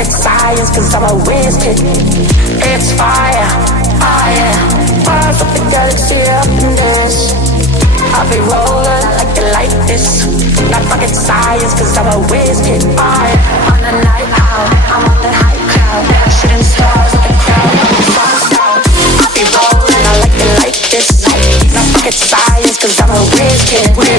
rocket science, cause I'm a whiz kid. It's fire, oh yeah. Fires up the galaxy up in this. I'll be rolling like you like this. Not rocket science, cause I'm a whiz kid. Oh yeah. On the night out, I'm on the high cloud. Shooting stars at the crowd, sun's out. I'll be rolling, I like it like this. Not rocket science, cause I'm a whiz kid.